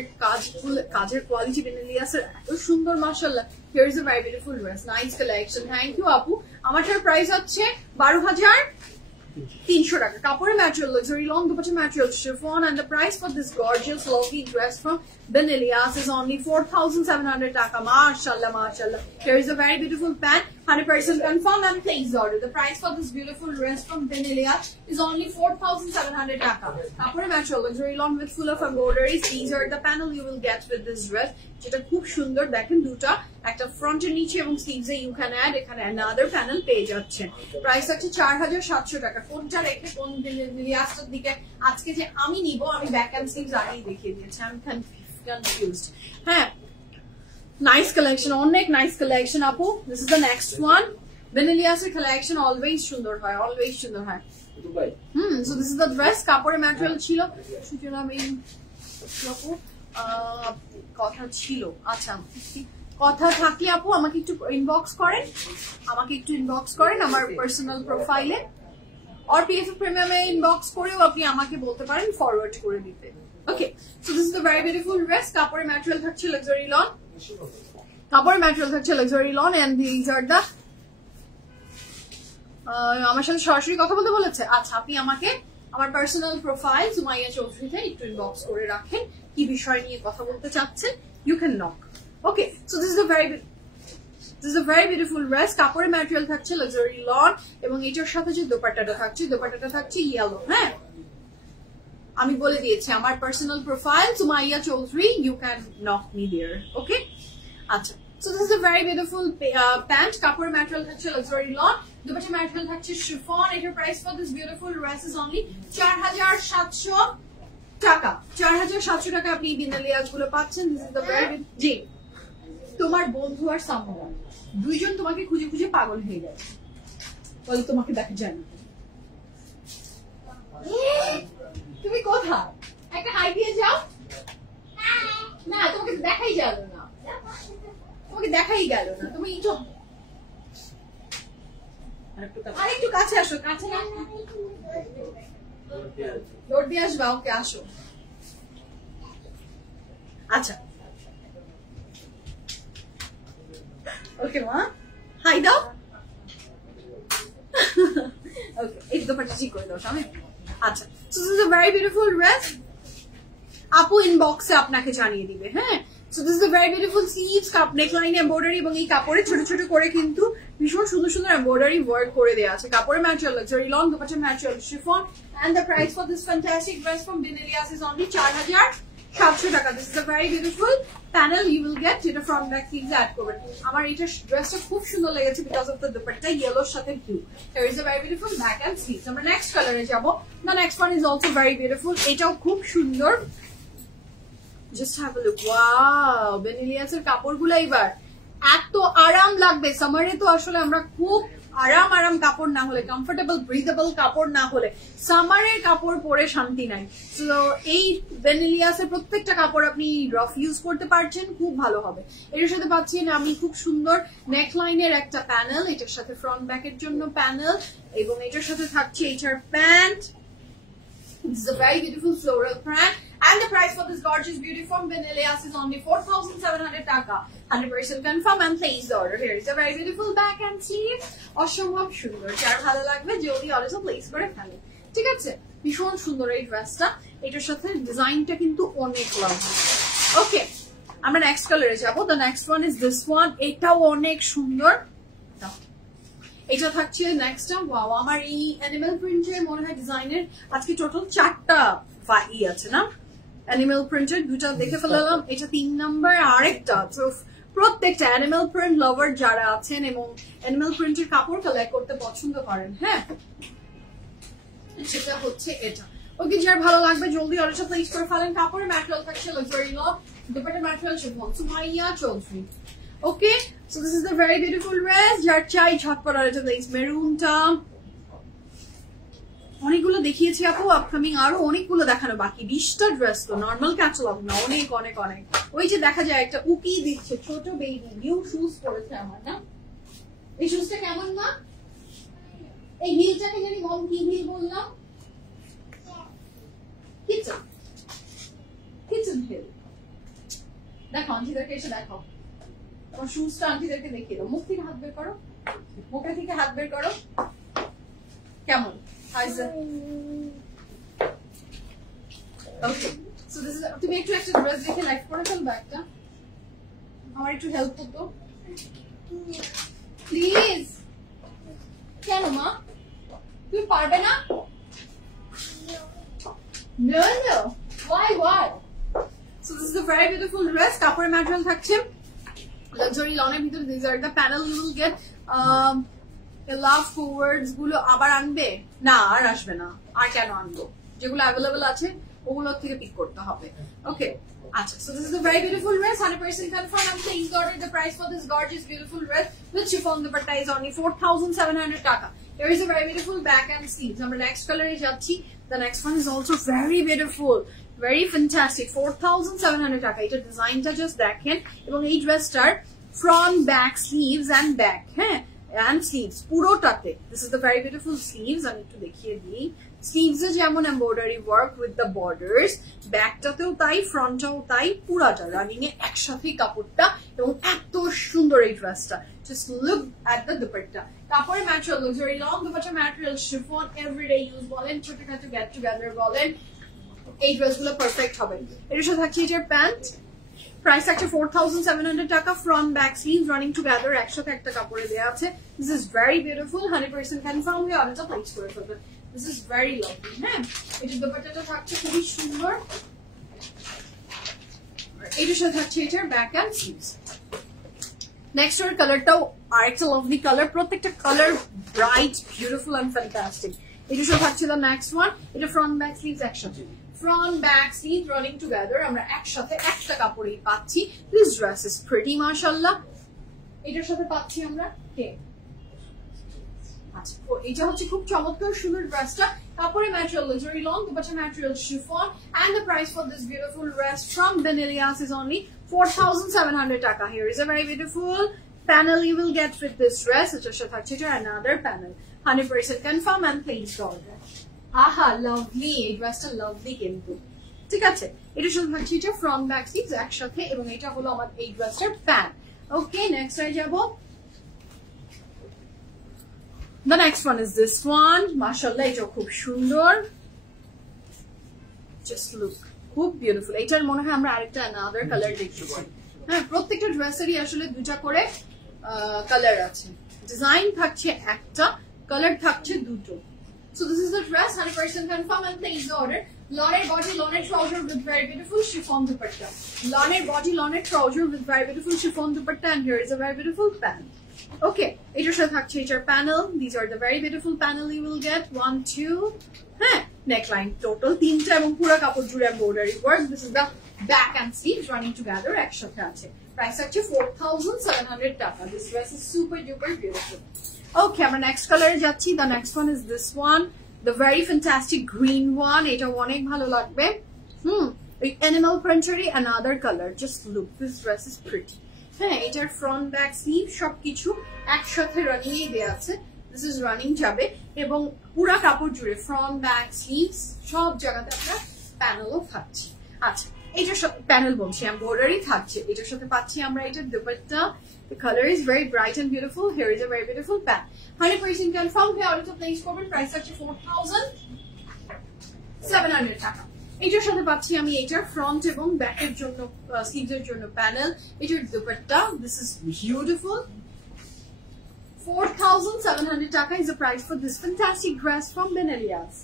কাজের কোয়ালিটি বেনেলিয়াসের এত সুন্দর, মাশাআল্লাহ। Here is a very beautiful dress, nice collection. Thank you আপু। আমারটার প্রাইস হচ্ছে 12,300 টাকা। কাপড়ের material luxury long dupatta material chiffon, and the price for this gorgeous lovely dress from Benelias is only 4,700 টাকা। Mashallah, mashallah. Here is a very beautiful pant, 100% confirm and place order. The price for this beautiful dress from Benelias is only 4,700 টাকা। কাপড়ের material luxury long with full of embroideries. These are the panel you will get with this dress, যেটা খুব সুন্দর। দেখেন দুটা, একটা ফ্রন্টের নিচে এবং স্লিভসে ইউ ক্যান অ্যাড এখানে another panel পেয়ে যাচ্ছেন। প্রাইস হচ্ছে 4,700 টাকা। কোনটা রেখে কোন Beneliasটার দিকে আজকে যে আমি নিব, আমি ব্যাক এন্ড স্লিভস আগেই দেখিয়ে দিয়েছি। আমি confused. হ্যাঁ, নাইস কালেকশন, অনেক নাইস কালেকশন আপু। This is the next one. Benelias এর কালেকশন অলওয়েজ সুন্দর হয়, অলওয়েজ সুন্দর হয়। So this is the dress. কাপড়ের ম্যাটেরিয়াল ছিল কথা ছিল। আচ্ছা, কথা থাকলে আপু আমাকে একটু ইনবক্স করেন, আমার পার্সোনাল প্রোফাইলে আর PF প্রিমিয়ামে ইনবক্স করেও আপনি আমাকে বলতে পারেন ফরওয়ার্ড করে দিতে। Okay, so this is the very beautiful dress. কাপড়ের ম্যাটেরিয়াল থাকছে luxury lawn, and this are the আমার সাথে সরাসরি কথা বলতে বলেছে। আচ্ছা, আপনি আমাকে আমার পার্সোনাল প্রোফাইল সুমাইয়া চৌধুরীতে একটু ইনবক্স করে রাখেন, কি বিষয় নিয়ে কথা বলতে চাচ্ছেন। You can knock. Okay, so this is a very beautiful dress. কাপড়ের ম্যাটেরিয়াল থাকছে লাক্সারি লন, এবং এটার সাথে যে দোপাট্টাটা থাকছে ইয়েলো। হ্যাঁ, আমি বলে দিয়েছি আমার personal profile Sumaiya Chowdhury, you can knock me there. Okay, আচ্ছা, so this is a very beautiful pant. কাপড়ের ম্যাটেরিয়াল থাকছে লাক্সারি লন, দোপাট্টা ম্যাটেরিয়াল থাকছে শিফন। এটার price for this beautiful dress is only 4,700 taka. 4,700 টাকা আপনি Benelias গুলো পাচ্ছেন। দিস ইজ দ্য ভেরি জি, তোমার বন্ধু আর সামরা দুইজন তোমাকে খুঁজে খুঁজে পাগল হয়ে গেছে, বলে তোমাকে দেখা যায় না। তুমি কোথায়? একটা হাই দিয়ে যাও। না তোমাকে দেখাই গেল না, তোমাকে দেখাই গেল না। তুমি একটু আরেকটু কাছে আসো, কাছে না দৌড় দিয়ে আসবা। ওকে আসো। আচ্ছা ওকে মা, হাই দাও। ওকে এই দোপাট্টা ঠিক করে দাও সামনে। আচ্ছা, so this is a very beautiful dress. আপু ইনবক্সে আপনাকে জানিয়ে দিবে। হ্যাঁ, so this is a very beautiful sleeves, cup neckline embroidery, এবং এই কাপড়ে ছোট ছোট করে কিন্তু ভীষণ সুন্দর সুন্দর এমব্রয়ডারি ওয়ার্ক করে দেওয়া আছে। কাপড়ের material luxury long, dupatta material chiffon, and the price for this fantastic dress from Benelias is only 4700 টাকা। This is a very beautiful panel you will get, যেটা front back sleeves add করবে। আমার এটা ড্রেসটা খুব সুন্দর লেগেছে because of the dupatta yellow সাথে blue. There is a very beautiful back and sleeves. আমরা next কালারে যাব। The next one is also very beautiful. এটাও খুব সুন্দর। Just have a look. Wow, Benelias এর কাপড়গুলো এবার এত আরাম লাগবে সামারে। তো আসলে আমরা খুব আরাম কাপড় না হলে, কমফোর্টেবল ব্রিথেবল কাপড় না হলে সামারের কাপড় পরে শান্তি নাই। তো এই বেনেলিয়াসের প্রত্যেকটা কাপড় আপনি রফ ইউজ করতে পারছেন, খুব ভালো হবে। এর সাথে পাচ্ছেন আমি খুব সুন্দর নেকলাইনের একটা প্যানেল, এটার সাথে ফ্রন্ট ব্যাকের জন্য প্যানেল, এবং এটার সাথে থাকছে এটার pant. This is a very beautiful floral print, and the price for this gorgeous beauty from Benelias is only 4700 taka. 100% confirm and place the order. Here is a very beautiful back and sleeve. অসম্ভব সুন্দর, যার ভালো লাগবে জলদি অর্ডারটা place করে ফেলে। ঠিক আছে, ভীষণ সুন্দর এই ড্রেসটা। এটার সাথে ডিজাইনটা কিন্তু অনেক লাভলি। ওকে, আমরা নেক্সট কালারে যাব। The next one is this one. এটাও অনেক সুন্দর। এটা থাকছে নেক্সটটা। ওয়াও, আমার এই অ্যানিমাল প্রিন্টের মনে হয় ডিজাইনের আজকে টোটাল 4টা আছে না, অ্যানিমাল প্রিন্টের 2টা দেখে ফেলাম, এটা 3 নাম্বার, আরেকটা। তো প্রত্যেকটা অ্যানিমাল প্রিন্ট লাভার যারা আছেন এবং অ্যানিমাল প্রিন্টের কাপড় কালেক্ট করতে পছন্দ করেন, হ্যাঁ, সেটা হচ্ছে এটা। ওকে, যার ভালো লাগবে জলদি অর্ডারটা প্লেস করে ফেলেন। কাপড়ের ম্যাটেরিয়াল থাকছে লাক্সারি লং, দুপাট্টার material chiffon, Sumaiya Chowdhury. Okay, so this is the very beautiful dress. যার চাই ঝটপট অর্ডারটা প্লেস। মেরুনটা অনেকগুলো দেখিয়েছি আপু, আপকামিং আরো অনেকগুলো দেখানো বাকি। 20টা ড্রেস তো নর্মাল ক্যাটালগ না, অনেক অনেক অনেক। ওই যে দেখা যায় একটা উকি দিচ্ছে, ছোট বেবি নিউ শুজ পরেছে আমার, না? এই শুজটা কেমন না? এই হিলটাকে জানি মম কি হিল বললাম? Kitchen hill. দেখো আন্টিদেরকে এসে দেখো, তোমার শুজটা আন্টিদেরকে দেখিয়ে দাও। মুখ থেকে হাত বের করো, মুখে থেকে হাত বের করো। কেমন? Okay, so this is তুমি একটু একটা ড্রেস দেখে লাইক করে ফেলবা একটা, আমার একটু হেল্প করতো প্লিজ। কেন মা, তুমি পারবে না? No, no. Why? So this is a very beautiful dress. কাপড়ের ম্যাটেরিয়াল থাকছে লাক্সারি লনের ভিতরে। These are the panel you will get. Love forwards গুলো আবার আনবে না, আর আসবে না। আর কেন আনবো? যেগুলো অ্যাভেলেবল আছে ওগুলোর থেকে পিক করতে হবে। ওকে, আচ্ছা, so this is a very beautiful dress, 100% confirm. I'm saying order the price for this gorgeous beautiful dress with chiffon dupatta is only 4700 taka. There is a very beautiful back and sleeves. আমরা next color এ যাচ্ছি। The next one is also very beautiful, very fantastic. 4700 taka. এটা ডিজাইনটা just দেখেন, এবং এই ড্রেসটার front back sleeves and back, হ্যাঁ, and sleeves পুরোটাতে। This is the very beautiful sleeves, আমি একটু দেখিয়ে দিই। স্লিভস এ যেমন embroidery work with the borders, ব্যাকটাতেও তাই, ফ্রন্টটাও তাই, পুরাটা রানিং এ একসাথে কাপড়টা, এবং এত সুন্দর এই ড্রেসটা। Just look at the dupatta. কাপড়ের material luxury lawn, dupatta material chiffon, everyday use বলেন, ছোটখাটো গেট টুগেদার বলেন, এই ড্রেসগুলো পারফেক্ট হবে। এর সাথে থাকছে এটার প্যান্ট, প্রাইস থাকছে 4700 টাকা, front back sleeves running together, একসাথে একটা কাপড়ে দেওয়া আছে। This is very beautiful, 100% confirm হয়ে অর্ডারটা প্লেস করে ফেলবেন। This is very lovely. হ্যাঁ, এটার দুপাট্টাটা থাকছে খুবই সুন্দর, এটার সাথে থাকছে এটার ব্যাক এন্ড স্লিভস। নেক্সট এর কালারটাও আরেকটা লাভলি কালার, প্রত্যেকটা colour bright, beautiful and fantastic. এটার সাথে থাকছে দ্য নেক্সট ওয়ান, এটা ফ্রন্ট ব্যাক স্লিভস একসাথে, front back sleeve running together, আমরা একসাথে একটা কাপড়েই পাচ্ছি। This dress is pretty, mashallah. এটার সাথে পাচ্ছি আমরা কে, আচ্ছা এটা হচ্ছে খুব চমৎকার সুন্দর ড্রেসটা কাপড়ে material luxury lawn dupatta material chiffon and the price for this beautiful dress from Benelias is only 4,700 টাকা. Here is a very beautiful panel you will get with this dress. এটার সাথে থাকছে another panel 100% confirm and please order. আহা lovely এই ড্রেসটা lovely কিন্তু ঠিক আছে এটার সাথে থাকছে এটা ফ্রন্ট ব্যাক স্লিভস একসাথে এবং এটা হলো আমার এই ড্রেসটার প্যান্ট ওকে নেক্সট আই যাব The next one is this one. Mashallah, এটা খুব সুন্দর. Just look. খুব beautiful. এটার মনে হয় আমরা আরেকটা another color দেখছি। হ্যাঁ, প্রত্যেকটা ড্রেসেরই আসলে দুটো করে কালার আছে। ডিজাইন থাকছে একটা, কালার থাকছে দুটো। So this is the dress 100% confirm and place the order. Lornet body, lornet trouser with very beautiful chiffon dupatta. Lornet body, lornet trouser with very beautiful chiffon dupatta and here is a very beautiful pant. Okay, এটার সাথে থাকছে এটার panel these are the very beautiful panel you will get 1 2 হ্যাঁ neckline total তিনটা এবং পুরো কাপড় জুড়ে embroidery work this is the back and sleeves running together একসাথে আছে প্রাইস আছে 4,700 টাকা this dress is super duper beautiful okay আমরা next কালারে যাচ্ছি the next one is this one the very fantastic green one এটা অনেক ভালো লাগবে animal printery another color just look this dress is pretty হ্যাঁ এটার ফ্রন্ট ব্যাক স্লিভ সবকিছু একসাথে রানিং দেয়া আছে দিস ইজ রানিং যাবে এবং পুরো কাপড় জুড়ে ফ্রন্ট ব্যাক স্লিভস সব জায়গাতে আপনার প্যানেলও থাকছে আচ্ছা এটার সাথে প্যানেল বলছি এমব্রয়ডারি থাকছে এটার সাথে পাচ্ছি আমরা এটার dupatta the color is very bright and beautiful here is a very beautiful pant 100% confirm here order place করবেন প্রাইস আছে 4,700 টাকা এটার সাথে পাচ্ছি আমি এটার ফ্রন্ট এবং ব্যাকের জন্য স্লিভসের জন্য প্যানেল এটার দুপাট্টা দিস ইজ বিউটিফুল 4,700 টাকা is the price for this fantastic dress from Benelias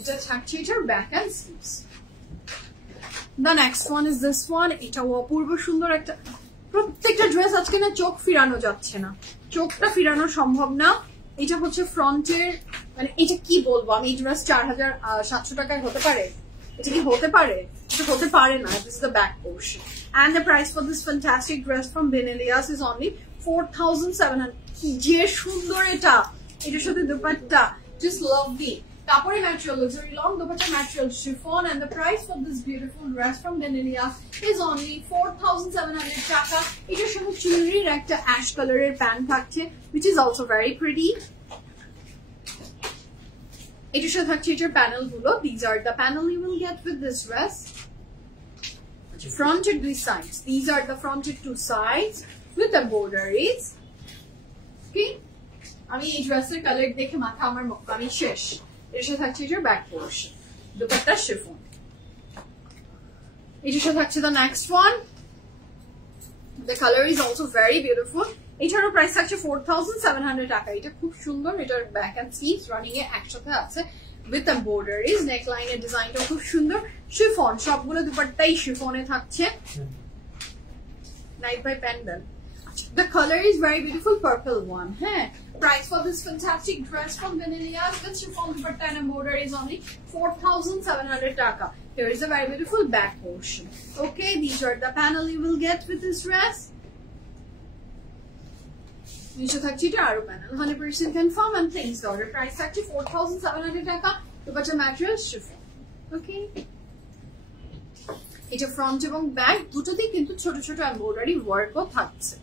এটা থাকছে এটার back and sleeves the next one is this one এটা অপূর্ব সুন্দর একটা প্রত্যেকটা ড্রেস আজকে না চোখ ফিরানো যাচ্ছে না চোখটা ফিরানো সম্ভব না এটা হচ্ছে ফ্রন্টের মানে এটা কি বলবো আমি এই ড্রেস 4,700 টাকায় হতে পারে এটা কি হতে পারে এটা হতে পারে না this is the back portion and the price for this fantastic dress from Benelias is only 4,700 কি যে সুন্দর এটা এটার সাথে দুপাট্টা just lovely কাপড়ের material luxury lawn dupatta material chiffon and the price for this beautiful dress from Benelias is only 4,700 টাকা এটার সাথে চুনরির একটা অ্যাশ কালারের প্যান্ট থাকছে which is also very pretty এটার সাথে থাকছে এটার প্যানেল গুলো these are the panel you will get with this dress fronted two sides these are the fronted two sides with embroideries okay আমি এই ড্রেসের কালার দেখে মাথা আমার আমি শেষ এর সাথে থাকছে এটার ব্যাক পোরশন দুপাট্টা শিফন এটার সাথে থাকছে the next one the color is also very beautiful এটারও প্রাইস থাকছে 4,700 টাকা এটা খুব সুন্দর এটার ব্যাক এন্ড স্লিভস রানিং এ একসাথে আছে with embroideries neckline এর ডিজাইনটা খুব সুন্দর শিফন সবগুলো দুপাট্টাই শিফনে থাকছে night by pendant the color is very beautiful purple one হ্যাঁ price for this fantastic dress from Benelias with chiffon dupatta and embroidery is only 4,700 taka here is a very beautiful back portion okay these are the panel you will get with this dress নিচে থাকছে এটা আরো panel 100% confirm and please order price থাকছে 4,700 টাকা dupatta material chiffon ওকে এটা front এবং back দুটোতেই কিন্তু ছোট ছোট এমব্রয়ডারি ওয়ার্কও থাকছে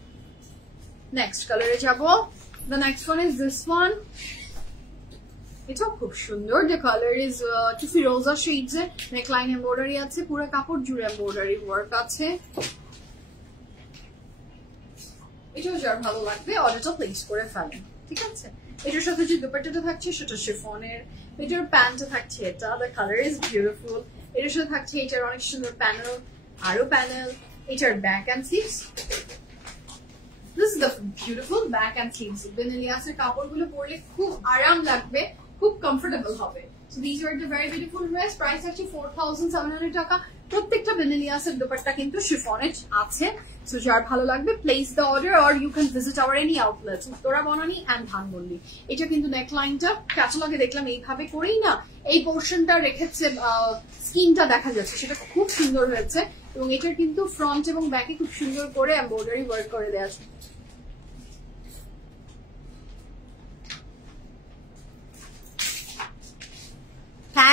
নেক্সট কালারে যাব the next one is this one এটা খুব সুন্দর the color is to firoza shades A neckline embroidery আছে পুরো কাপড় জুড়ে এমব্রয়ডারি ওয়ার্ক আছে এটাও যার ভালো লাগবে অর্ডারটা প্লেস করে ফেলেন ঠিক আছে এটার সাথে যে দুপাট্টাটা থাকছে সেটা শিফনের এটার প্যান্টটা থাকছে এটা the color is beautiful এটার সাথে থাকছে এটার অনেক সুন্দর প্যানেল আরো প্যানেল এটার back and sleeves this is the beautiful back and sleeves Benelias এর কাপড়গুলো পরলে খুব আরাম লাগবে খুব কমফোর্টেবল হবে so these are the very beautiful dress price আছে 4,700 টাকা প্রত্যেকটা Benelias এর দুপাট্টা কিন্তু শিফনে আছে so যার ভালো লাগবে place the order or you can visit our any outlets Uttara Banani and Dhanmondi এটা কিন্তু নেকলাইনটা ক্যাটালগে দেখলাম এইভাবে করেই না এই পোরশনটা রেখেছে স্কিনটা দেখা যাচ্ছে সেটা খুব সুন্দর হয়েছে এবং এটার কিন্তু ফ্রন্ট এবং ব্যাকে খুব সুন্দর করে এমব্রয়ডারি ওয়ার্ক করে দেয়া আছে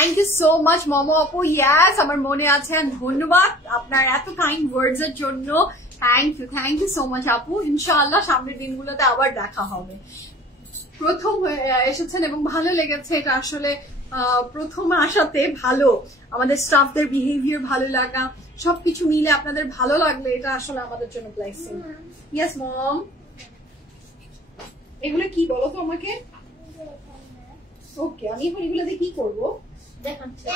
thank you so much Momo আপু। ইয়াস, আমার মনে আছে। ধন্যবাদ আপনার এত কাইন্ড ওয়ার্ডস এর জন্য। থ্যাংক ইউ সো মাচ আপু। ইনশাআল্লাহ সামনের দিনগুলোতে আবার দেখা হবে। প্রথম এসেছেন এবং ভালো লেগেছে। এটা আসলে প্রথম আসাতে ভালো, আমাদের স্টাফদের বিহেভিয়ার ভালো লাগা সবকিছু মিলে আপনাদের ভালো লাগলে এটা আসলে আমাদের জন্য ব্লেসিং। Yes mom. এগুলো কি বলো তো আমাকে? ওকে, আমি এখন এগুলো দিয়ে কি করবো দেখাচ্ছি,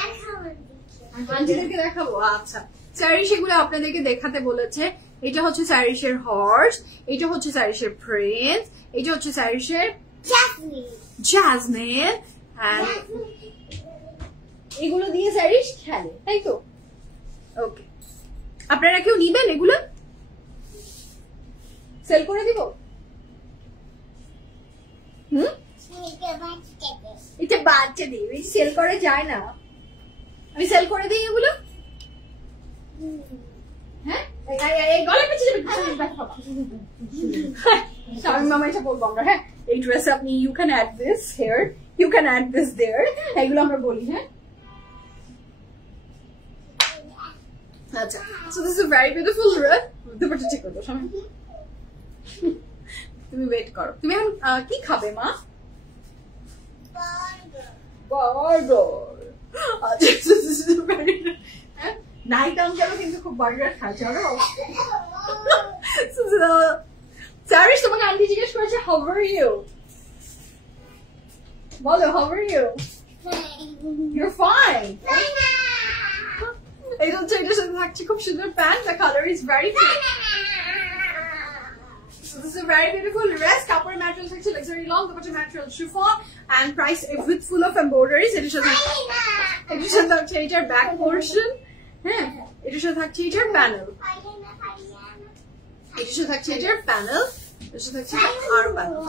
আন্টিদেরকে দেখাবো। আচ্ছা, স্যারিশ এগুলো আপনাদেরকে দেখাতে বলেছে। এটা হচ্ছে স্যারিশের হর্স, এটা হচ্ছে স্যারিশের প্রিন্স, এটা হচ্ছে স্যারিশের জ্যাসমিন। এগুলো দিয়ে স্যারিশ খেলে, তাই তো? ওকে, আপনারা কেউ নিবেন? এগুলো সেল করে দিব? এটা বাচ্চা দিই, সেল করা যায় না। আমি সেল করে দিই এগুলো। হ্যাঁ, গলার পিছনে শামিম মামা এটা বলবো আমরা। হ্যাঁ, এই ড্রেসে আপনি you can add this here, you can add this there, এগুলো আমরা বলি। হ্যাঁ, আচ্ছা। So this is very beautiful dress. Dupatta check করবো শামিম। তুমি ওয়েট করো। তুমি এখন কি খাবে মা? বার্গার। আচ্ছা, নাইট আঙ্কেলও কিন্তু খুব বার্গার খাচ্ছে। স্যারিশ, তোমাকে আন্টি জিজ্ঞেস করেছে হাউ আর ইউ, বলো how are you. You're fine. এটা হচ্ছে, এটার সাথে থাকছে খুব সুন্দর pant. The colour is very pink. So this is a very beautiful dress. Copper material section, luxury long, dupatta material chiffon, and price with full of embroideries. It is a back portion. It is a panel. It is a panel. It is a arm panel.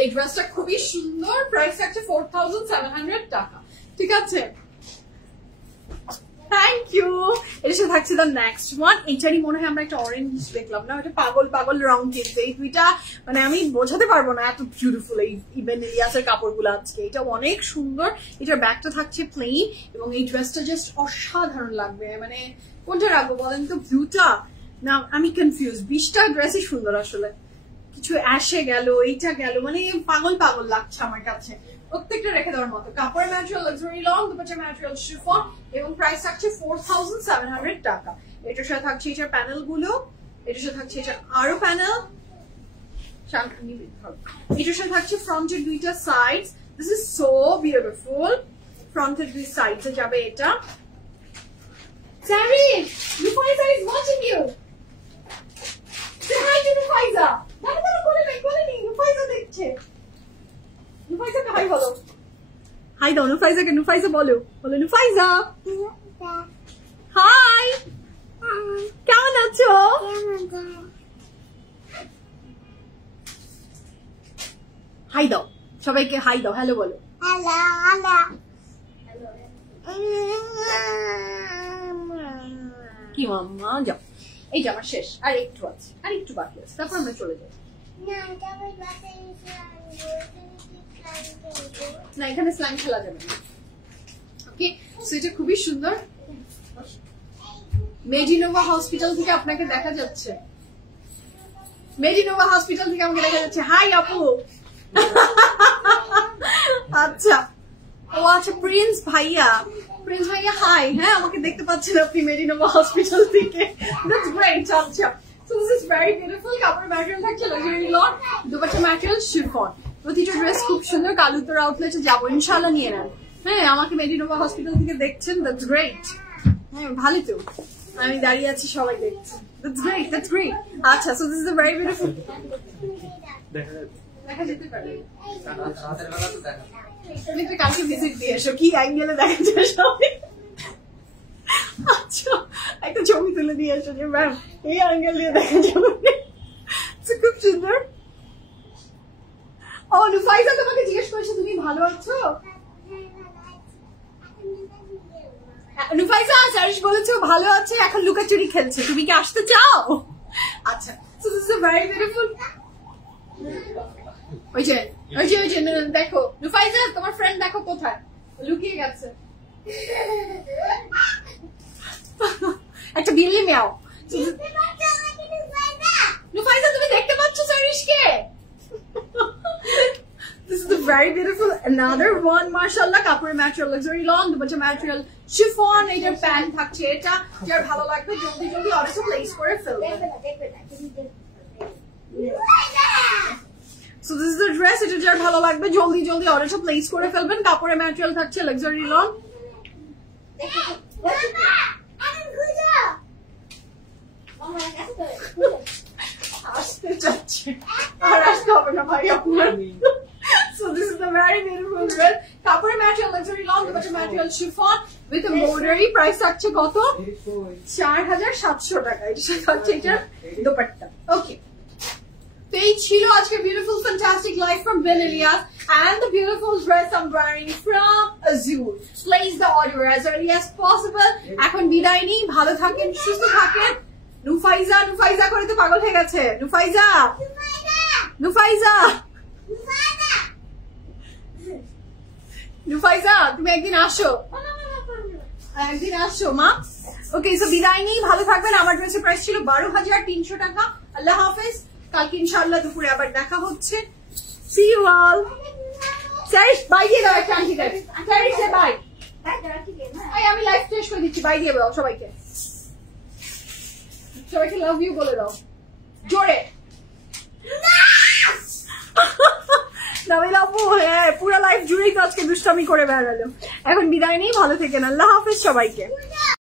এই ড্রেসটা খুবই সুন্দর। Price থাকছে 4700 টাকা। ঠিক আছে, thank you. এর সাথে থাকছে দ্য নেক্সট ওয়ান। এটারই মনে হয় আমরা একটা অরেঞ্জ দেখলাম না? এটা পাগল পাগল রং। কিন্তু এই দুইটা মানে আমি বোঝাতে পারবো না, এত বিউটিফুল এই ইভেন ইলিয়াসের কাপড়গুলো আজকে। এটা অনেক সুন্দর। এটার ব্যাগটা থাকছে প্লেন এবং এই ড্রেসটা জাস্ট অসাধারণ লাগবে। মানে কোনটা রাখবো বলেন তো? ব্লুটা না, আমি কনফিউজ। 20টা ড্রেসই সুন্দর আসলে। কিছু অ্যাশে গেল, এইটা গেল, মানে পাগল পাগল লাগছে আমার কাছে। প্রত্যেকটা রেখে দেওয়ার মতো। কাপড় material luxury lawn, dupatta material chiffon এবং প্রাইস থাকছে 4700 টাকা। এটার সাথে থাকছে এটার প্যানেল গুলো, এটার সাথে থাকছে এটা আরো প্যানেল, এটার সাথে থাকছে ফ্রন্টের দুইটা sides. This is so beautiful. ফ্রন্টের দুই সাইডসে যাবে এটা। Sarish, Nufaiza is watching you. Say hi to Nufaiza. দাঁড়া দাঁড়া, বলে নেই, Nufaiza দেখছে। নুফাইজাকে হাই বলো। হাই দাও নুফাইজাকে। নুফাইজা বলো, বলো নুফাইজা হাই, কেমন আছো? হাই দাও সবাইকে, হাই দাও, হ্যালো বলো। কি মাম্মা, যাও। এই যে আমার শেষ, আর একটু আছে, আর একটু বাকি আছে, তারপর আমরা চলে যাই। না, এখানে স্লাইম খেলা যাবে না। ওকে, সো এটা খুবই সুন্দর। মেডিনোভা হসপিটাল থেকে আপনাকে দেখা যাচ্ছে। মেডিনোভা হসপিটাল থেকে আমাকে দেখা যাচ্ছে। হাই আপু। আচ্ছা, ও আচ্ছা, প্রিন্স ভাইয়া। প্রিন্স ভাইয়া হাই। হ্যাঁ, আমাকে দেখতে পাচ্ছেন আপনি মেডিনোভা হসপিটাল থেকে। That's great. আচ্ছা, so this is very beautiful. কাপড় ম্যাটেরিয়াল থাকছে luxury lawn, dupatta material chiffon. প্রতিটা ড্রেস খুব সুন্দর। কালুতর আউটলেটে যাবো, ইনশাআল্লাহ নিয়ে নেন। হ্যাঁ, আমাকে মেডিনোভা হসপিটাল থেকে দেখছেন, দ্যাটস গ্রেট। হ্যাঁ, ভালো তো, আমি দাঁড়িয়ে আছি, সবাই দেখছে। That's great, that's great. আচ্ছা, so this is a very beautiful. দেখা যেতে পারে। তুমি কালকে ভিজিট দিয়ে এসো, কি অ্যাঙ্গেলে দেখা যায় সবাই। আচ্ছা, একটা ছবি তুলে দিয়ে এসো যে ম্যাম এই অ্যাঙ্গেল দিয়ে দেখা যাবে। খুব সুন্দর। ও নুফাইজা তোমাকে জিজ্ঞেস করছে তুমি ভালো আছো? নুফাইজা, সারিশ বলেছো ভালো আছে, এখন লুকাচুরি খেলছে, তুমি কি আসতে চাও? আচ্ছা, so this is a very beautiful. ওই যে দেখো নুফাইজা তোমার ফ্রেন্ড দেখো কোথায় লুকিয়ে গেছে একটা বিল্লি মেও নুফাইজা তুমি দেখতে পাচ্ছ সারিশকে This is the very beautiful another one mashallah কাপড়ের material luxury long dupatta material chiffon এটার প্যান্ট থাকছে এটা যার ভালো লাগবে জলদি জলদি অর্ডার প্লেস করে ফেলবে So this is the dress এটা যার ভালো লাগবে জলদি জলদি অর্ডারটা প্লেস করে ফেলবেন কাপড়ের ম্যাটেরিয়াল থাকছে লাক্সারি লং আসতে যাচ্ছে আর আসতে হবে না ভাই আপনার So this is the very beautiful dress কাপড়ের material luxury lawn dupatta material chiffon with embroidery price থাকছে কত 4700 টাকা এটা থাকছে এটা দুপাট্টা ওকে So এই ছিল আজকে beautiful fantastic life from Ben Elias and the beautiful dress I'm wearing from Azure. Place the order as early as possible. এখন বিদায় নিই ভালো থাকেন সুস্থ থাকেন নুফাইজা করে তো পাগল হয়ে গেছে নুফাইজা তুমি একদিন আসো মা ওকে সো বিদায় নিই ভালো থাকবেন আমার ড্রেসের প্রাইস ছিল 12300 টাকা আল্লাহ হাফেজ কালকে ইনশাআল্লাহ দুপুরে আবার দেখা হচ্ছে see you all সারিশ বাই দিয়ে দাও একটা আন্টি দেখ সারিশ সে বাই আমি লাইভ শেষ করে দিচ্ছি বাই দিয়ে দাও সবাইকে লাভ ইউ বলে দাও জোরে নাবিলা আপু হ্যাঁ পুরো লাইফ জুড়েই তো আজকে দুষ্টামি করে বেড়ালো এখন বিদায় নেই ভালো থেকেন আল্লাহ হাফেজ সবাইকে